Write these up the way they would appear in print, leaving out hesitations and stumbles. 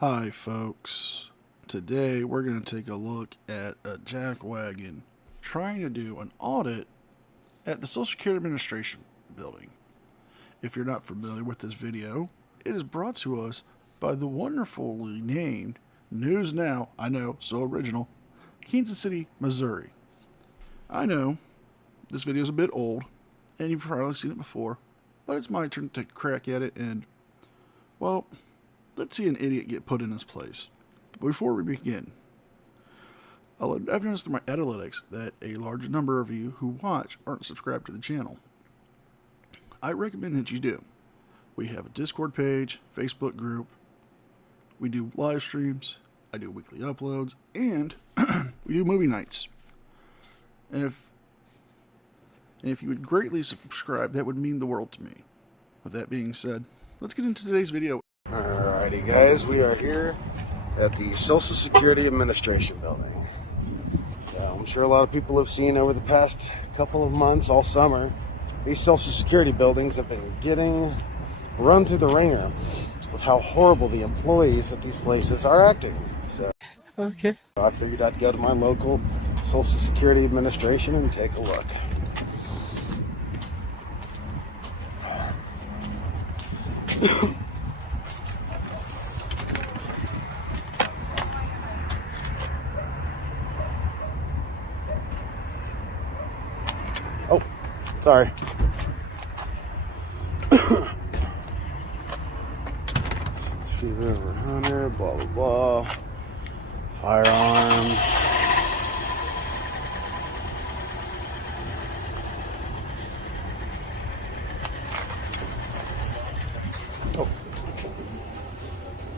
Hi folks, today we're going to take a look at a jackwagon trying to do an audit at the Social Security Administration building. If you're not familiar with this video, it is brought to us by the wonderfully named News Now, I know, so original, Kansas City, Missouri. I know, this video is a bit old, and you've probably seen it before, but it's my turn to take a crack at it, and, well, let's see an idiot get put in his place. But before we begin, I've noticed through my analytics that a large number of you who watch aren't subscribed to the channel. I recommend that you do. We have a Discord page, Facebook group, we do live streams, I do weekly uploads, and we do movie nights. And if you would greatly subscribe, that would mean the world to me. With that being said, let's get into today's video. Alrighty guys, we are here at the Social Security Administration building. So I'm sure a lot of people have seen over the past couple of months, all summer, these Social Security buildings have been getting run through the ringer with how horrible the employees at these places are acting. So okay, I figured I'd go to my local Social Security Administration and take a look. Oh, sorry. River Hunter, blah, blah, blah. Firearms. Oh.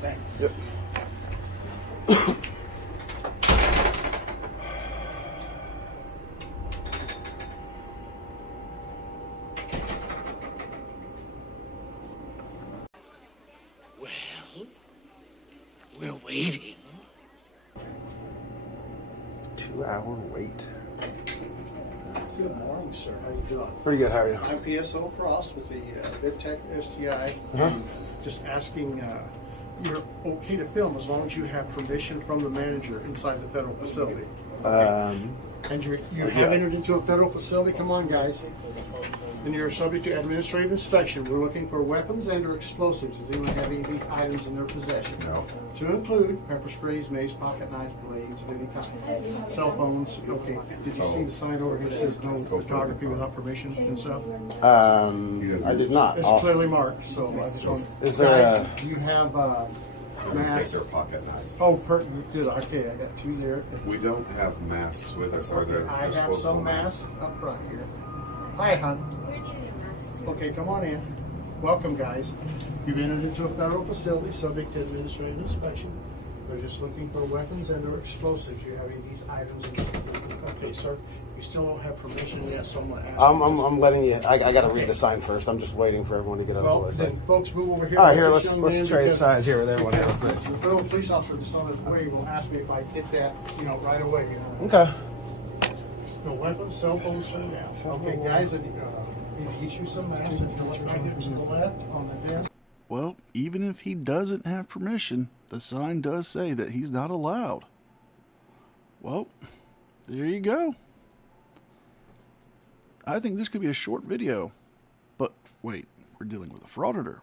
Thanks. Yep. We're waiting. 2-hour wait. Good morning, sir. How you doing? Pretty good. How are you? I'm PSO Frost with the VidTech STI. And just asking, you're okay to film as long as you have permission from the manager inside the federal facility. And you have entered into a federal facility. Come on, guys. And you're subject to administrative inspection. We're looking for weapons and/or explosives. Does anyone have any of these items in their possession? No. To include pepper sprays, mace, pocket knives, blades of any kind, cell phones. Okay. Did you see the sign over here that says no photography without permission and stuff? I did not. It's clearly marked. So I just want. Is there guys, do you have masks? Take their pocket knives. Oh, good. Okay, I got two there. We don't have masks with us. Are there? I have some masks up front here. Hi, hon. Okay, come on in. Welcome, guys. You've entered into a federal facility subject to administrative inspection. They're just looking for weapons and/or explosives. You have any of these items? Okay, sir. You still don't have permission yet, so I'm going to ask. I'm letting you. I got to read the sign first. I'm just waiting for everyone to get on the Well, board. then, folks, move over here. All right, here. Let's trade signs here with everyone. The federal police officer just on his way will ask me if I get that, right away. Okay. No weapons, cell phones, turn down. Okay, guys, if you get you some masks, if you look right here to the left on the desk. Well, even if he doesn't have permission, the sign does say that he's not allowed. Well, there you go. I think this could be a short video. But wait, we're dealing with a frauditor.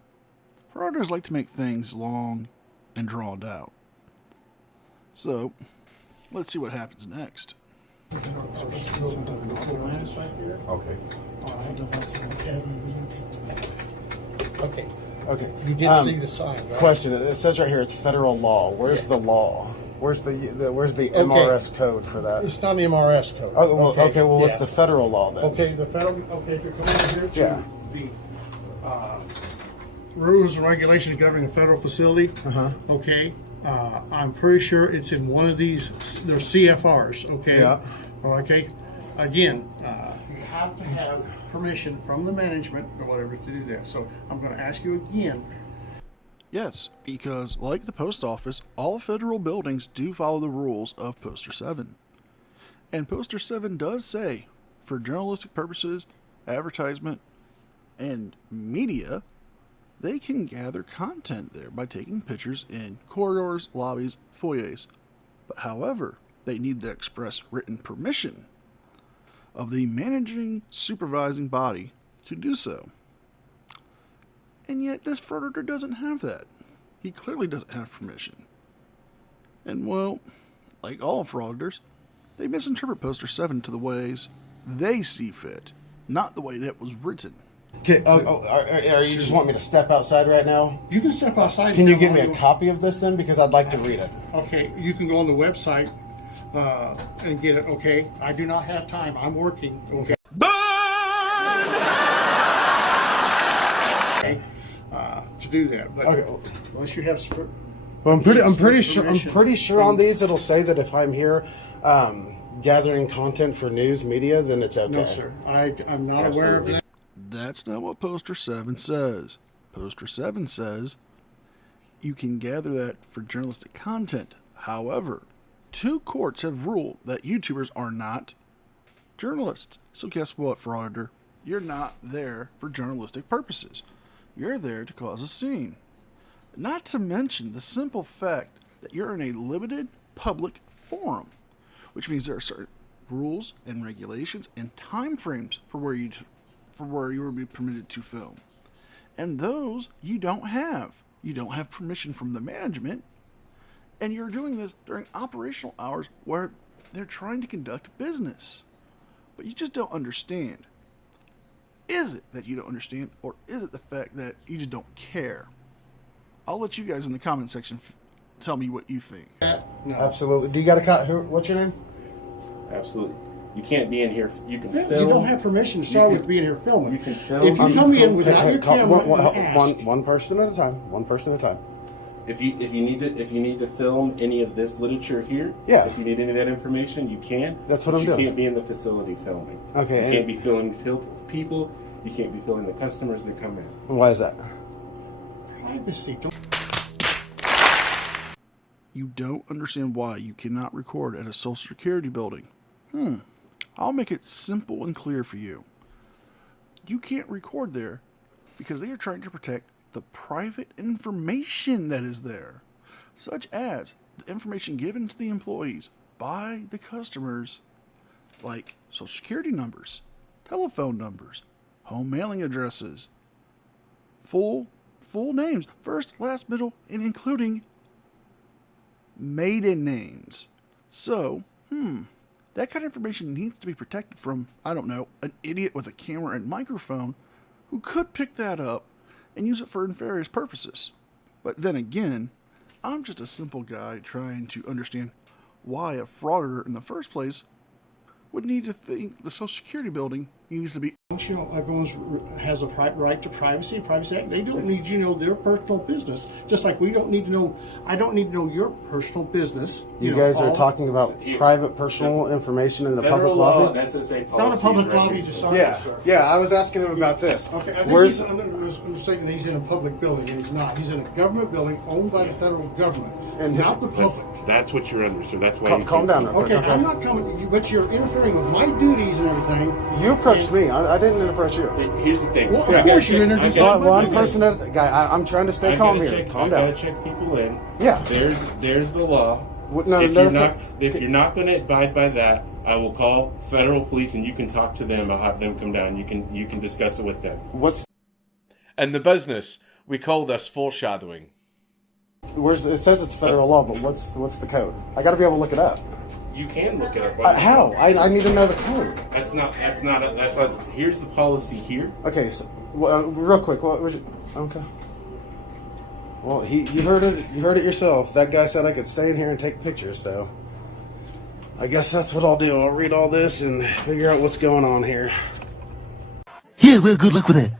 Frauditors like to make things long and drawn out. So, let's see what happens next. Okay. Okay. Okay. You did see the sign, right? Question. It says right here it's federal law. Where's the law? Where's the MRS code for that? It's not the MRS code. Oh, well, okay. Well, what's yeah. the federal law then? Okay, the federal. Okay, if you're coming over here to Yeah. the rules and regulations governing a federal facility. Okay. I'm pretty sure it's in one of these. They're CFRs. Okay. Yeah. Okay. Again, you have to have permission from the management or whatever to do that. So I'm going to ask you again. Yes, because like the post office, all federal buildings do follow the rules of Poster 7. And Poster 7 does say, for journalistic purposes, advertisement, and media, They can gather content there by taking pictures in corridors, lobbies, foyers. But however, they need the express written permission of the managing supervising body to do so. And yet this Frauditor doesn't have that. He clearly doesn't have permission. And well, like all frauditors, they misinterpret Poster 7 to the ways they see fit, not the way that was written. Okay, are you just want me to step outside right now? You can step outside. Can you now give me while a copy of this then? Because I'd like to read it. Okay, you can go on the website and get it. Okay, I do not have time. I'm working. Okay. To do that, but Okay. unless you have. Well, I'm pretty sure on these it'll say that if I'm here gathering content for news media, then it's okay. No, sir. I'm not aware of that. That's not what Poster 7 says. Poster 7 says you can gather that for journalistic content. However, 2 courts have ruled that YouTubers are not journalists. So guess what, Frauditor? You're not there for journalistic purposes. You're there to cause a scene. Not to mention the simple fact that you're in a limited public forum, which means there are certain rules and regulations and time frames for where you will be permitted to film. And those you don't have. You don't have permission from the management, and you're doing this during operational hours where they're trying to conduct business. But you just don't understand. Is it that you don't understand, or is it the fact that you just don't care? I'll let you guys in the comment section tell me what you think. No. Absolutely. Do you got a cut? What's your name? Absolutely. You can't be in here. You can You film. don't have permission to start with being here filming. You can film. If you come in without your camera and ask, One person at a time. One person at a time. If you need to film any of this literature here, Yeah. If you need any of that information, you can. That's what but I'm you doing. can't be in the facility filming. Okay. You can't be filming people. You can't be filming the customers that come in. Why is that? privacy. You don't understand why you cannot record at a Social Security building. I'll make it simple and clear for you. You can't record there because they are trying to protect the private information that is there, such as the information given to the employees by the customers, like Social Security numbers, telephone numbers, home mailing addresses, full names, first, last, middle, and including maiden names. So, that kind of information needs to be protected from, I don't know, an idiot with a camera and microphone who could pick that up and use it for nefarious purposes. But then again, I'm just a simple guy trying to understand why a frauditor in the first place would need to think the Social Security building needs to be. You know, everyone has a right to privacy. Privacy Act. They don't need you to know their personal business. Just like we don't need to know. I don't need to know your personal business. You know, guys are all- talking about private personal information in the Federal public law, lobby? SSA It's not a public lobby to start with, sir. Yeah. I was asking him about this. Okay, I think Where's he's mistaken that he's in a public building, and he's not. He's in a government building owned by the federal government, And not the public. That's what you're under, so that's why. calm down? Real quick, Okay, I'm not coming, but you're interfering with my duties and everything. You approached me. I didn't approach you. Here's the thing. Well, of course you introduced One person at a time. Guy, I'm trying to stay calm here. Calm I down. gotta check people in. Yeah. There's the law. No, If you're not going to abide by that, I will call federal police and you can talk to them. I'll have them come down. You can discuss it with them. And the business, we call this foreshadowing. It says it's federal law, but what's the code? I got to be able to look it up. You can look it up. How? I need to know the code. That's not. Here's the policy here. Okay, so real quick, what was it? Okay. Well, you heard it. You heard it yourself. That guy said I could stay in here and take pictures, so I guess that's what I'll do. I'll read all this and figure out what's going on here. Yeah, well, good luck with that.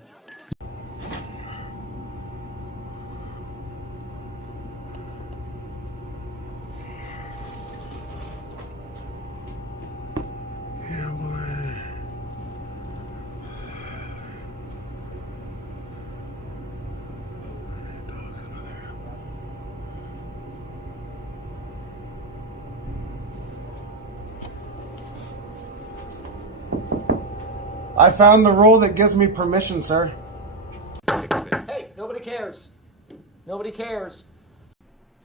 I found the rule that gives me permission, sir. Hey, nobody came Nobody cares.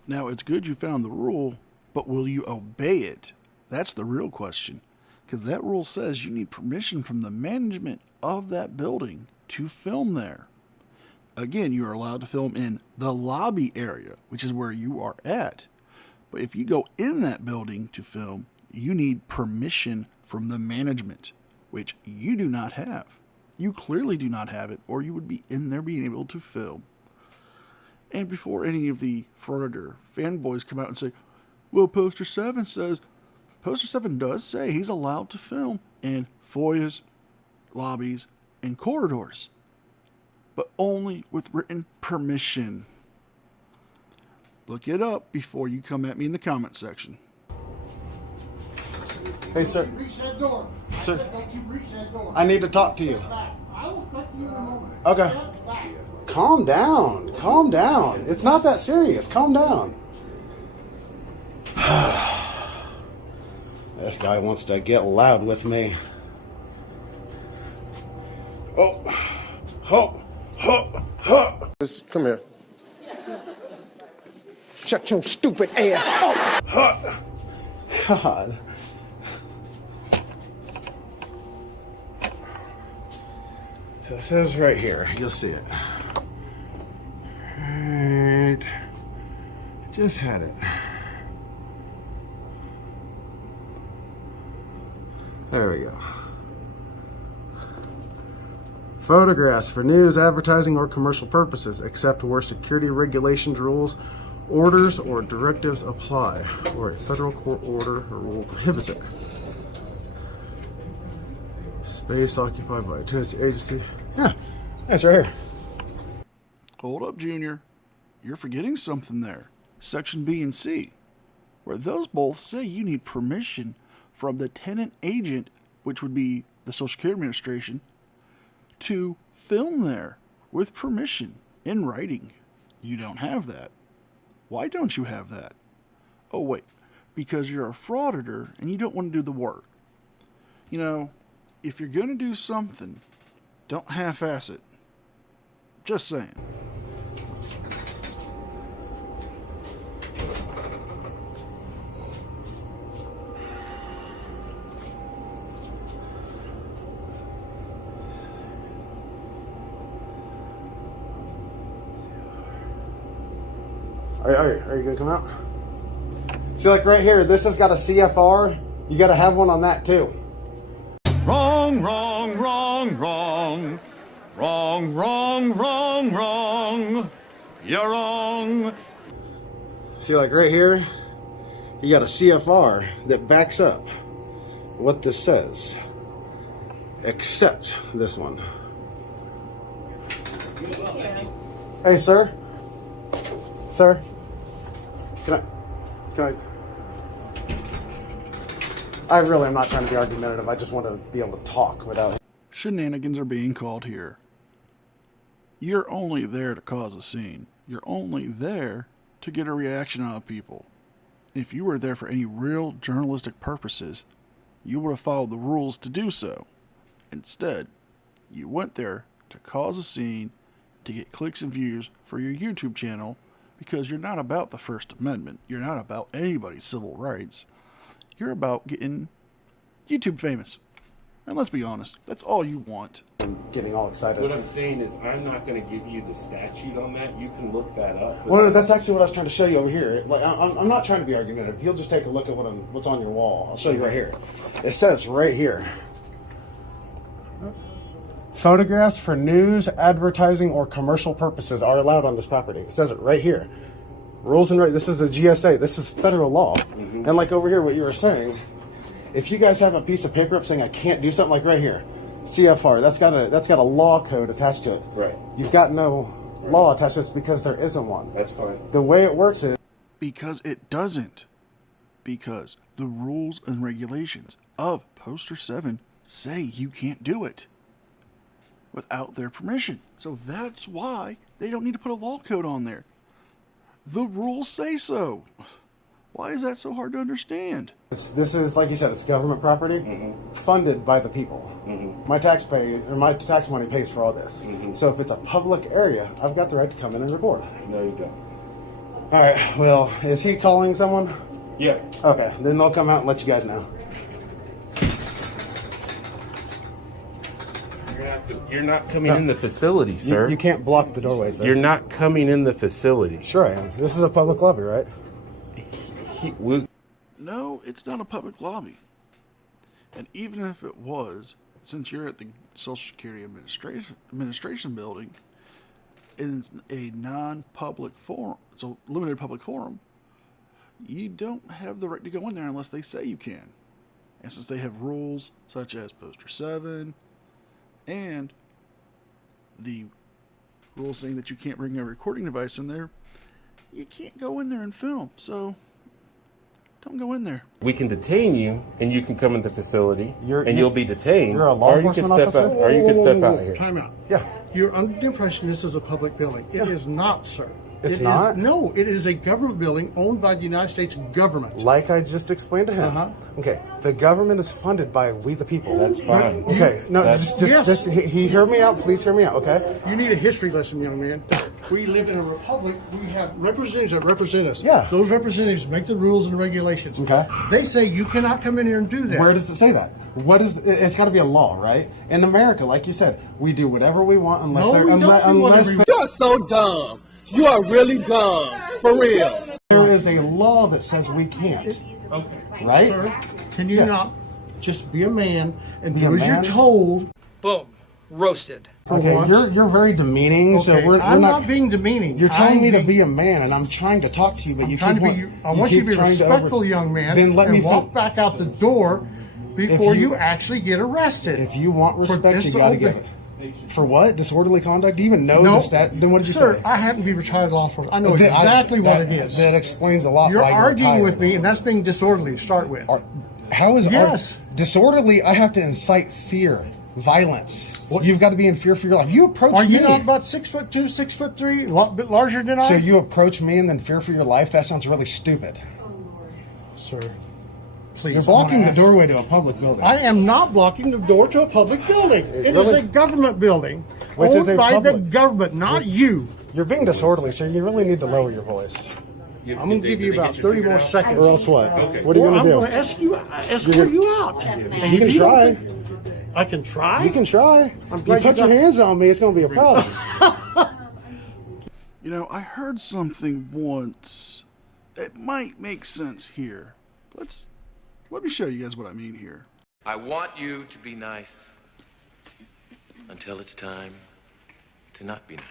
Now, it's good you found the rule, but will you obey it? That's the real question. Because that rule says you need permission from the management of that building to film there. Again, you are allowed to film in the lobby area, which is where you are at. But if you go in that building to film, you need permission from the management, which you do not have. You clearly do not have it, or you would be in there being able to film. And before any of the Frauditor fanboys come out and say, well, Poster 7 says, Poster 7 does say he's allowed to film in foyers, lobbies, and corridors, but only with written permission. Look it up before you come at me in the comment section. Hey, sir. Breach that door. Sir. Don't you breach that door. I need to talk to you. I will speak to you in a moment. Okay. Step back. Calm down. Calm down. It's not that serious. Calm down. This guy wants to get loud with me. Come here. Shut your stupid ass up. God. So it says right here. You'll see it. Right. Just had it. There we go. Photographs for news, advertising, or commercial purposes, except where security regulations, rules, orders, or directives apply, or a federal court order or rule prohibits it. Space occupied by a tenancy agency. Yeah, that's right here. Hold up, Junior. You're forgetting something there. Section B and C, where those both say you need permission from the tenant agent, which would be the Social Security Administration, to film there with permission in writing. You don't have that. Why don't you have that? Oh, wait, because you're a frauditor and you don't want to do the work. You know, if you're going to do something, don't half-ass it. Just saying. Are you gonna come out? See, like right here, this has got a CFR. You gotta have one on that too. Wrong, wrong, wrong, wrong. Wrong, wrong, wrong, wrong. You're wrong. See, like right here, you got a CFR that backs up what this says, except this one. Hey, sir. Sir. Can I really am not trying to be argumentative. I just want to be able to talk without... Shenanigans are being called here. You're only there to cause a scene. You're only there to get a reaction out of people. If you were there for any real journalistic purposes, you would have followed the rules to do so. Instead, you went there to cause a scene, to get clicks and views for your YouTube channel, because you're not about the First Amendment. You're not about anybody's civil rights. You're about getting YouTube famous. And let's be honest, that's all you want. I'm getting all excited. What I'm saying is I'm not going to give you the statute on that. You can look that up. Well, no, that's actually what I was trying to show you over here. Like, I'm not trying to be argumentative. You'll just take a look at what's on your wall. I'll show you right here. It says right here. Photographs for news, advertising, or commercial purposes are allowed on this property. It says it right here. Rules and right. This is the GSA. This is federal law. Mm-hmm. And like over here, what you were saying, if you guys have a piece of paper up saying I can't do something, like right here, CFR, that's got a law code attached to it. Right. You've got no law attached to it because there isn't one. That's fine. The way it works is... Because it doesn't. Because the rules and regulations of Poster 7 say you can't do it without their permission. So that's why they don't need to put a law code on there. The rules say so. Why is that so hard to understand? This is, like you said, it's government property, funded by the people. My tax money pays for all this. So if it's a public area, I've got the right to come in and record. No, you don't. All right. Well, is he calling someone? Yeah. Okay. Then they'll come out and let you guys know. You're not coming in the facility, sir. You can't block the doorway, sir. You're not coming in the facility. Sure I am. This is a public lobby, right? No, it's not a public lobby. And even if it was, since you're at the Social Security Administration building, it's a non-public forum, it's a limited public forum, you don't have the right to go in there unless they say you can. And since they have rules such as Poster 7 and the rule saying that you can't bring a recording device in there, you can't go in there and film. So don't go in there. We can detain you, and you can come in the facility, and you'll be detained. You're a law enforcement officer? Or you can step out here. Time out. Yeah. You're under the impression this is a public building. It is not, sir. It's It not? is- no, it is a government building owned by the United States government. Like I just explained to him. Okay. The government is funded by we the people. That's fine. Okay. No, just Yes. he hear me out. Please hear me out. Okay. You need a history lesson, young man. We live in a republic. We have representatives that represent us. Yeah. Those representatives make the rules and regulations. Okay. They say you cannot come in here and do that. Where does it say that? What is? It's got to be a law, right? In America, like you said, we do whatever we want unless No, there, we don't do whatever we You're so dumb. You are really dumb. For real. there is a law that says we can't. Okay. Right? Sir, can you not just be a man and Be do a as you're man? told? Boom. Roasted. Okay, once. you're very demeaning. So Okay, we're I'm not. not being demeaning. You're telling I'm me to being- be a man, and I'm trying to talk to you, but you trying keep to be. I want you to be respectful, young man. Then let and me walk back out the door before you actually get arrested. If you want respect, you got to give it. For what? Disorderly conduct? Do you even know No, the stat? Then what did you sir, say? I happen to be retired law enforcement. I know Then exactly what that- it is. That explains a lot. You're why arguing retired. with me, and that's being disorderly to start with. How is Yes. disorderly? I have to incite fear, violence. You've got to be in fear for your life. You approach Are me. you not about 6'2", 6'3", a lot bit larger than I? So you approach me and then fear for your life? That sounds really stupid. Sir, please. You're blocking the doorway to a public building. I am not blocking the door to a public building. It is really- a government building Which is owned a by the public. government, not you. You're being disorderly, sir. You really need to lower your voice. I'm going to give you about 30 more seconds. Or else what? What are you Or going I'm to going to do? escort you out. And You can if don't try. think- I can try? You can try. I'm You glad put you your got- hands on me, it's going to be a problem. You know, I heard something once that might make sense here. Let me show you guys what I mean here. I want you to be nice until it's time to not be nice.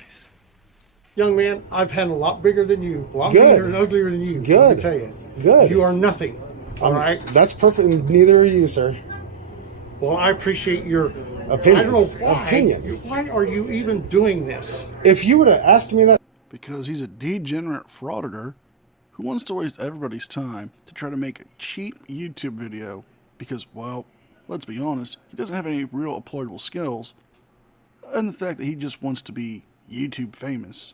Young man, I've had a lot bigger than you, a lot Good. meaner and uglier than you. Good. Let me tell you. Good. You are nothing. All right? That's perfect. Neither are you, sir. Well, I appreciate your Opinion. I don't know why. Opinion. Why are you even doing this? If you would have asked me that, Because he's a degenerate frauditor who wants to waste everybody's time to try to make a cheap YouTube video because, well, let's be honest, he doesn't have any real employable skills. And the fact that he just wants to be YouTube famous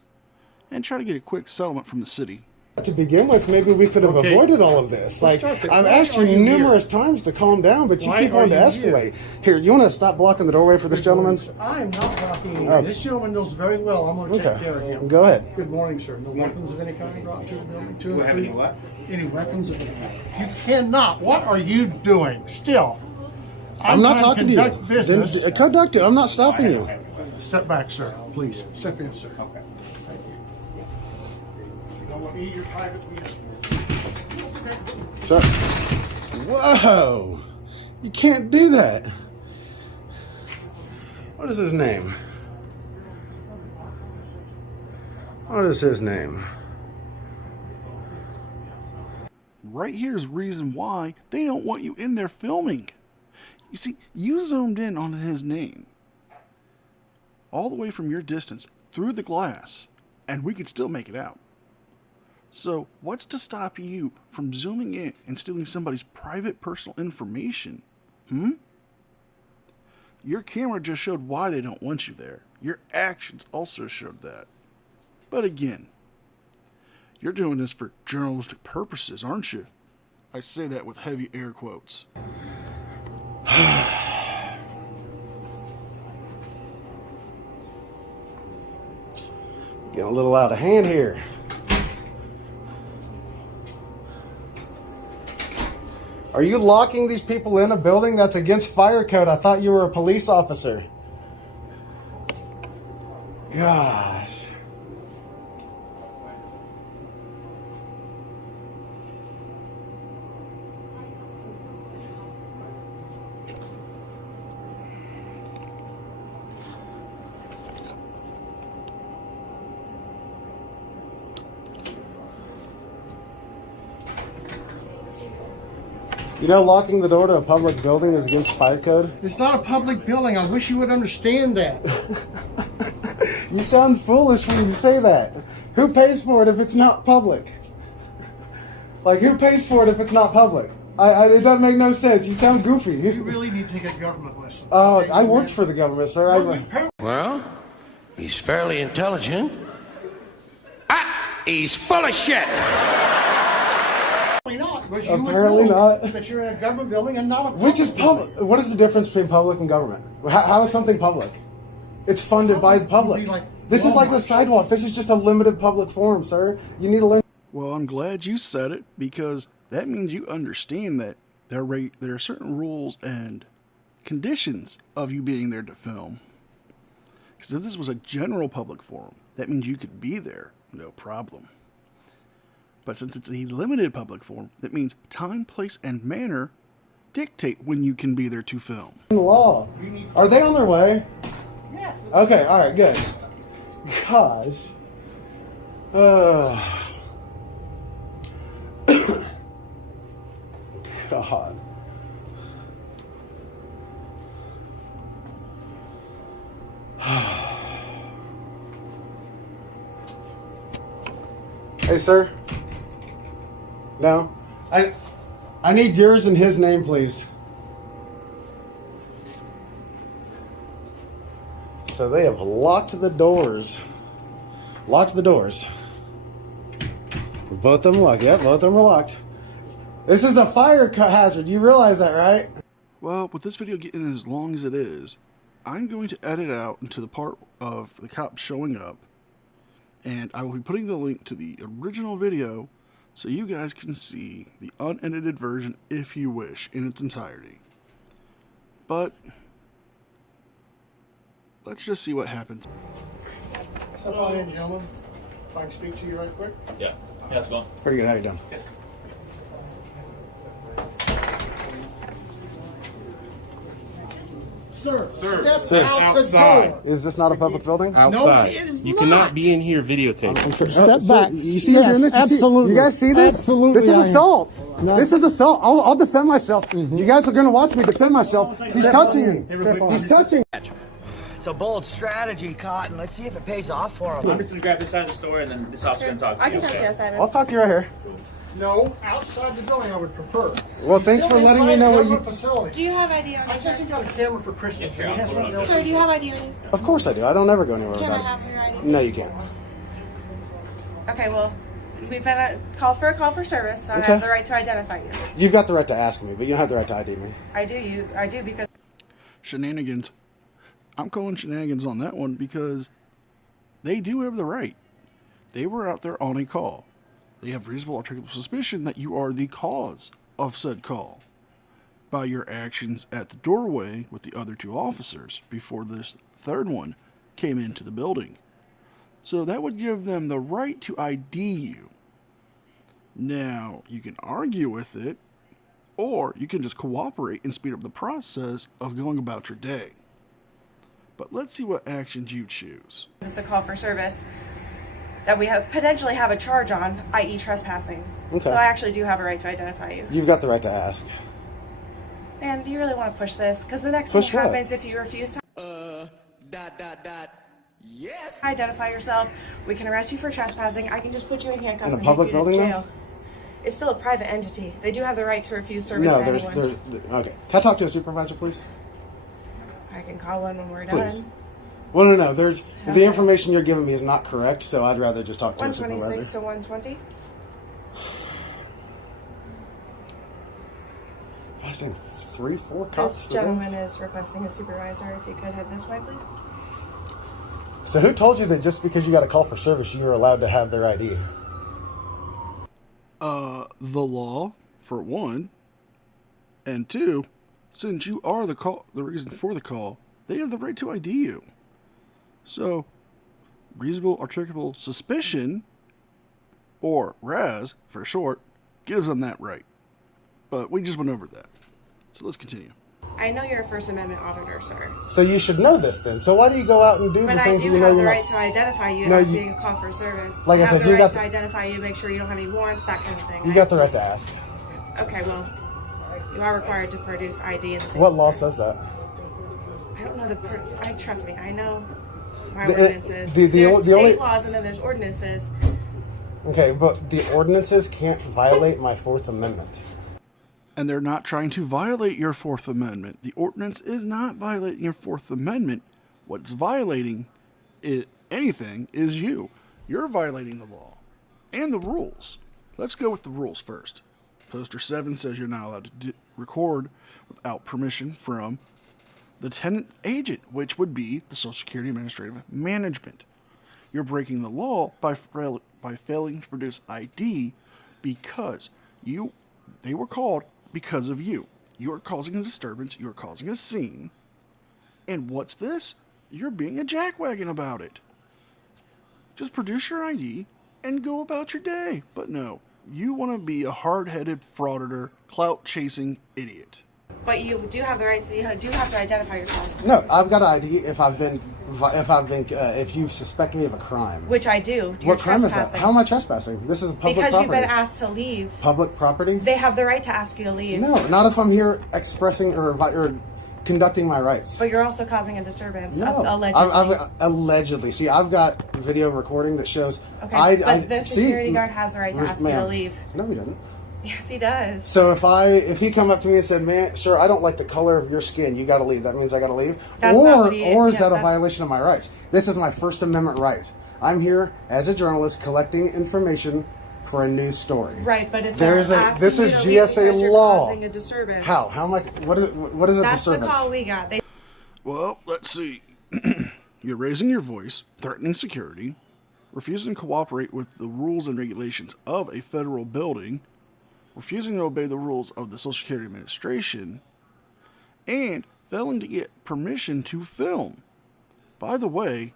and try to get a quick settlement from the city. to begin with, maybe we could have Okay. avoided all of this. Let's Like, start I've why asked are you you here? numerous times to calm down, but you Why keep are on to you escalate. Here, you want to stop blocking the doorway for this gentleman? I am not blocking you. Oh. This gentleman knows very well I'm going to take Okay. care of him. Go ahead. Good morning, sir. No weapons of any kind brought to the building? Do I have any what? Any weapons of any kind? You cannot. What are you doing? Still. I'm not trying talking to you. conduct Business. Then conduct it. I'm not stopping you. Step back, sir. Please. Step in, sir. Okay. You don't want me your private vehicle. Sir. Whoa! You can't do that. What is his name? What is his name? Right here's reason why they don't want you in there filming. You see, you zoomed in on his name all the way from your distance through the glass, and we could still make it out. So what's to stop you from zooming in and stealing somebody's private personal information? Your camera just showed why they don't want you there. Your actions also showed that. But again, you're doing this for journalistic purposes, aren't you? I say that with heavy air quotes. Getting a little out of hand here. Are you locking these people in a building? That's against fire code. I thought you were a police officer. Gosh. You know, locking the door to a public building is against fire code? It's not a public building. I wish you would understand that. You sound foolish when you say that. Who pays for it if it's not public? Like, who pays for it if it's not public? It doesn't make no sense. You sound goofy. You really need to take a government lesson. I worked for the government, sir. Well, he's fairly intelligent. He's full of shit. Apparently not. But you're in a government building and not a public Which is public? What is the difference between public and government? How is something public? It's funded by the public. This is like the sidewalk. This is just a limited public forum, sir. You need to learn. Well, I'm glad you said it, because that means you understand that there are certain rules and conditions of you being there to film. Because if this was a general public forum, that means you could be there, no problem. But since it's a limited public forum, that means time, place, and manner dictate when you can be there to film. Law. Are they on their way? Yes. Okay, alright, good. Gosh. God. Hey, sir. No. I need yours and his name, please. So they have locked the doors. Locked the doors. Both of them locked. Yep, both of them are locked. This is a fire hazard. You realize that, right? Well, with this video getting as long as it is, I'm going to edit out into the part of the cops showing up, and I will be putting the link to the original video so you guys can see the unedited version if you wish in its entirety. But let's just see what happens. So, ladies and gentlemen, if I can speak to you right quick. Yeah, that's fine. Pretty good. How you doing? Sir, Sir, step out outside. the door. Is this not a public building? Outside. it is you not. cannot be in here videotaping. Step back. You see yes, this? You guys see this? Absolutely. This is assault. No. This is assault. I'll defend myself. You guys are going to watch me defend myself. He's touching me. He's touching me. It's a bold strategy, Cotton. Let's see if it pays off for him. I'm just gonna grab this side of the store, and then this officer can talk to you. I can talk to you outside. I'll talk to you right here. No, outside the building I would prefer. Well, thanks for letting me know what you... Facility. Do you have ID on you? I just got a camera for Christmas. Sir, do you have ID on you? Of course I do. I don't ever go anywhere Can I without have your ID? No, you can't. Okay, well, we've been called for a call for service, so I have the right to identify you. You've got the right to ask me, but you don't have the right to ID me. I do because... Shenanigans. I'm calling shenanigans on that one because they do have the right. They were out there on a call. They have reasonable articulable suspicion that you are the cause of said call by your actions at the doorway with the other two officers before this third one came into the building. So that would give them the right to ID you. Now, you can argue with it, or you can just cooperate and speed up the process of going about your day. But let's see what actions you choose. It's a call for service that we potentially have a charge on, i.e. trespassing. Okay. So I actually do have a right to identify you. You've got the right to ask. And do you really want to push this? Because the next thing that happens if you refuse to Yes. identify yourself, we can arrest you for trespassing. I can just put you in handcuffs In a and public take you to building, jail. It's still a private entity. They do have the right to refuse service No, to there's, anyone. okay. Can I talk to a supervisor, please? I can call one when we're Please. done. Well, no. The information you're giving me is not correct, so I'd rather just talk to a 126 supervisor. to 120. Gosh dang, 3-4 cops This for gentleman this? is requesting a supervisor. If you could head this way, please. So who told you that just because you got a call for service, you were allowed to have their ID? The law, for one. And 2, since you are the reason for the call, they have the right to ID you. So, reasonable articulable suspicion, or RAS for short, gives them that right. But we just went over that. So let's continue. I know you're a First Amendment auditor, sir. So you should know this then. So why do you go out and do But the I things do you know have you're the not? right to identify you. No, That's you- being a call for service. Like I have said, the you right got to the- identify you, make sure you don't have any warrants, that kind of thing. You got the right to ask. Okay, well, you are required to produce ID in the same. What law says that? I don't know trust me, I know my The- ordinances. the there's state only- laws and then there's ordinances. Okay, but the ordinances can't violate my Fourth Amendment. And they're not trying to violate your Fourth Amendment. The ordinance is not violating your Fourth Amendment. What's violating anything is you. You're violating the law and the rules. Let's go with the rules first. Poster 7 says you're not allowed to record without permission from the tenant agent, which would be the Social Security Administrative Management. You're breaking the law by failing to produce ID because they were called because of you. You are causing a disturbance. You are causing a scene. And what's this? You're being a jackwagon about it. Just produce your ID and go about your day. But no, you want to be a hard-headed frauditor, clout-chasing idiot. But you do have the right to. You do have to identify yourself. No, I've got an ID if you suspect me of a crime. Which I do. What crime is that? How am I trespassing? This is a public because property. you've been asked to leave. Public property? They have the right to ask you to leave. No, not if I'm here expressing or conducting my rights. But you're also causing a disturbance. No, Allegedly. allegedly. See, I've got video recording that shows. Okay, but the security guard has the right to ask you to leave. No, he doesn't. Yes, he does. So if he come up to me and said, "Man, sir, I don't like the color of your skin. You got to leave." That means I got to leave. That's not what or is that a violation of my rights? This is my First Amendment right. I'm here as a journalist collecting information for a news story. Right, but if this is GSA law. Causing a disturbance. How am I? What is a That's disturbance? the call we got. Well, let's see. You're raising your voice, threatening security, refusing to cooperate with the rules and regulations of a federal building, refusing to obey the rules of the Social Security Administration, and failing to get permission to film. By the way,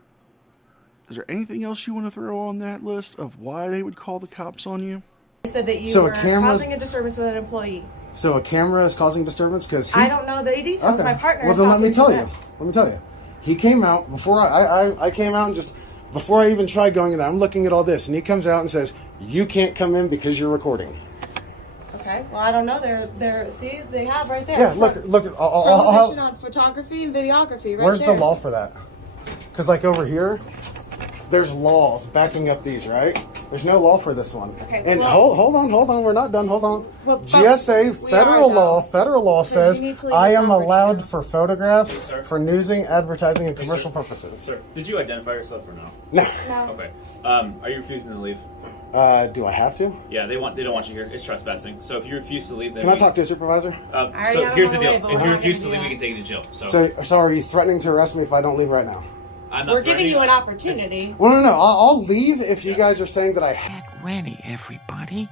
is there anything else you want to throw on that list of why they would call the cops on you? They said that you were causing a disturbance with an employee. So a camera is causing disturbance because I don't know the details. Okay. My partner. Well, is then let me talking tell to you. Let me tell you. He came out before I came out and just before I even tried going in there. I'm looking at all this, and he comes out and says, "You can't come in because you're recording." Okay. Well, I don't know. They're see they have right there. Yeah. Look. Prohibition on photography and videography. Right Where's there. the law for that? Because like over here, there's laws backing up these, right? There's no law for this one. Okay, and well- hold on. We're not done. Hold on. Well, but GSA we federal are, law So says you need to leave I the am conference allowed now. for photographs sir. for newsing, advertising, and commercial purposes. Sir, did you identify yourself or no? No. No. Okay. Are you refusing to leave? Do I have to? Yeah, they don't want you here. It's trespassing. So if you refuse to leave, then Can I talk to a supervisor? already So got here's him the on deal. the If label. you We're refuse not to gonna leave, we do can take you to jail. So are you threatening to arrest me if I don't leave right now? I'm not We're giving threatening you an opportunity. Well, no. I'll leave if you guys are saying that I Ready, everybody.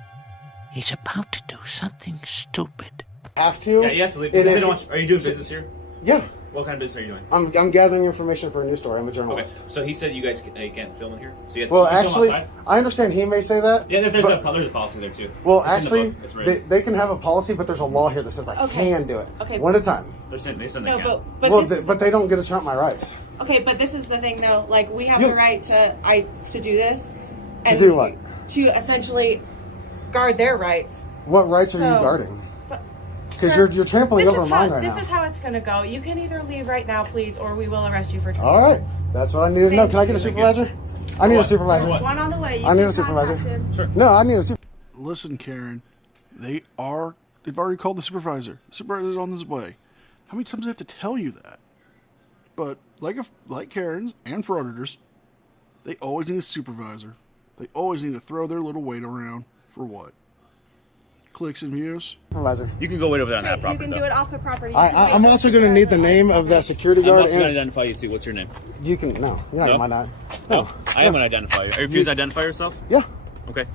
He's about to do something stupid. have to. Yeah, you have to leave. And Because they if- don't want, are you doing business here? Yeah. What kind of business are you doing? I'm gathering information for a news story. I'm a Okay, journalist. so he said you guys you can't film in here. So you have to Well, you can film actually, outside? I understand he may say that. Yeah, there's but- a policy there too. Well, It's in the actually, book. It's written. they can have a policy, but there's a law here that says I Okay. can do it. Okay. One at a time. They said they No, can. but Well, this is but they don't get to trump my rights. okay. But this is the thing, though. Like we have You- the right to do this. To do what? To essentially guard their rights. What rights are you So- guarding? But- Because Sir, you're trampling this over is mine how, right this now. is how it's going to go. You can either leave right now, please, or we will arrest you for trespassing. All right, that's what I need to know. Can I get a supervisor? I need a supervisor. There's one on the way. You I need can a supervisor. contact him. Sure. No, I need a supervisor. Listen, Karen, they've already called the supervisor. The supervisor's on his way. How many times do I have to tell you that? But like Karens and frauditors, they always need a supervisor. They always need to throw their little weight around for what? Clicks and views? Supervisor. You can go wait over there on that You property. can do it off the property. I'm also going to need the name of that security I'm guard. also going to and identify you too. What's your name? you can no, you're not No? my name. No, I am going to identify you. Are you refusing to identify yourself? Yeah. Okay.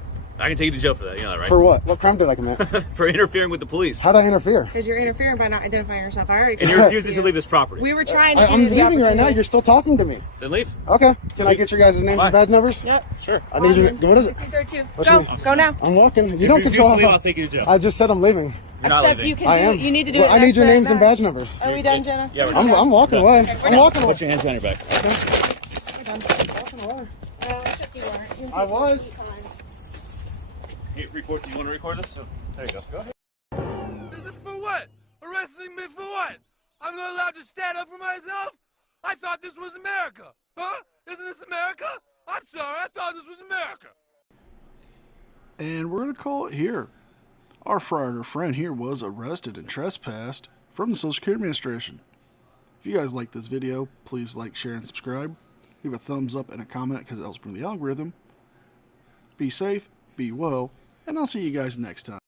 I can take you to jail for that. You know that, right? For what? What crime did I commit? For interfering with the police. How'd I interfere? Because you're interfering by not identifying yourself. I already And you're refusing to leave this property. We were trying to. I'm leaving right now. You're still talking to me. Then leave. Okay. Can I get your guys' names and badge numbers? Yep. Sure. I need your. What is it? 1632. What's Go. your- Go now. I'm walking. You If don't you refuse control. to leave, how- I'll take you to jail. I just said I'm leaving. You're not Except leaving. you can I do. am. You need to do Well, it. I need your after names and that. badge numbers. Are we done, Jenna? Yeah, we're I'm done. walking away. I'm walking away. Put your hands behind your back. We're done. Walking away. Except you weren't. You I was. Hey, record. You want to record this? There you go. Go ahead. Is it for what? Arresting me for what? I'm not allowed to stand up for myself? I thought this was America. Huh? Isn't this America? I'm sorry, I thought this was America. And we're going to call it here. Our Frauditor friend here was arrested and trespassed from the Social Security Administration. If you guys like this video, please like, share, and subscribe. Leave a thumbs up and a comment because it helps bring the algorithm. Be safe, be well, and I'll see you guys next time.